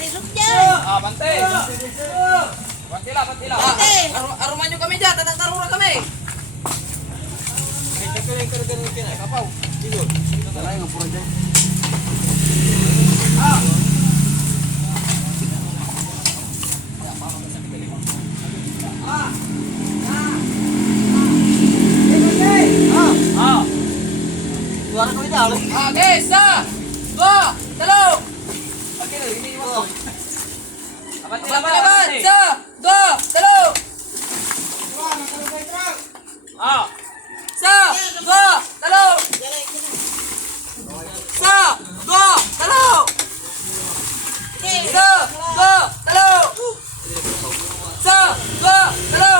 Bante. Bantila. Aruman nyo kami dyan, tatarura kami. Kapaw. Dito. Wala yung puro dyan. Suara kami dahil. Okay, isa, dua, talo. Laban, isa, dua, talo. Isa, dua, talo. Isa, dua, talo. Isa, dua, talo. Isa, dua, talo.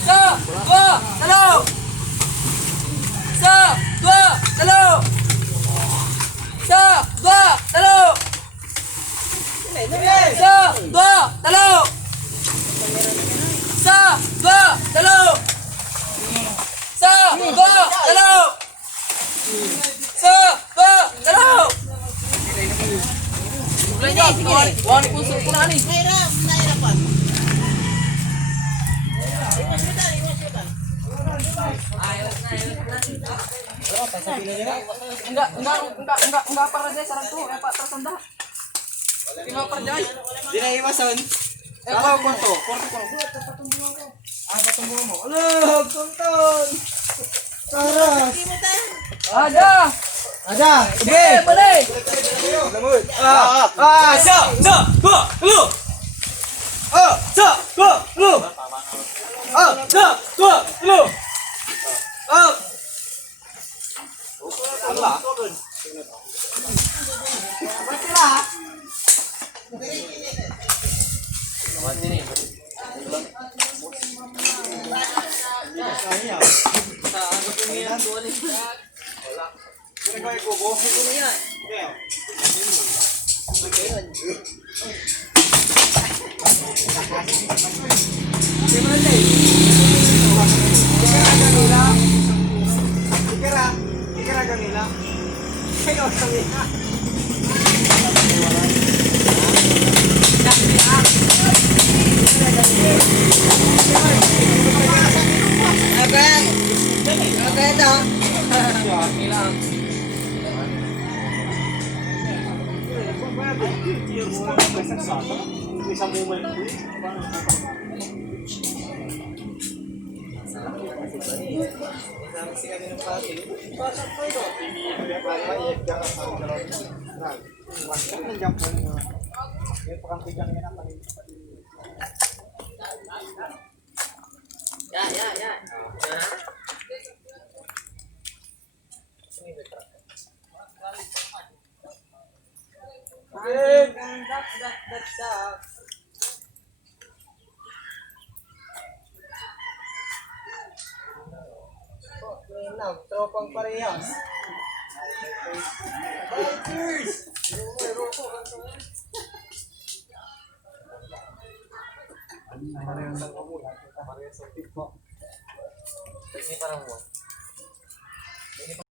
Isa, dua, talo. Isa, dua, talo. Isa, dua, talo. Isa, dua, talo. Isa, dua, talo. Isa, dua, talo. Isa, dua, talo. Mulai jauh, wani pun sempurna nih. Enggak para saya sarang tuh, Pak tersenda. Lima per jay. Di na iwasan. Kalau kwarto. Patong bunga mo. Alah, tonton. Taras. Ada. Sige. Balik. Ikira ganila. Kayo kanila. Ya. Tropang parehas. Ini parang mo.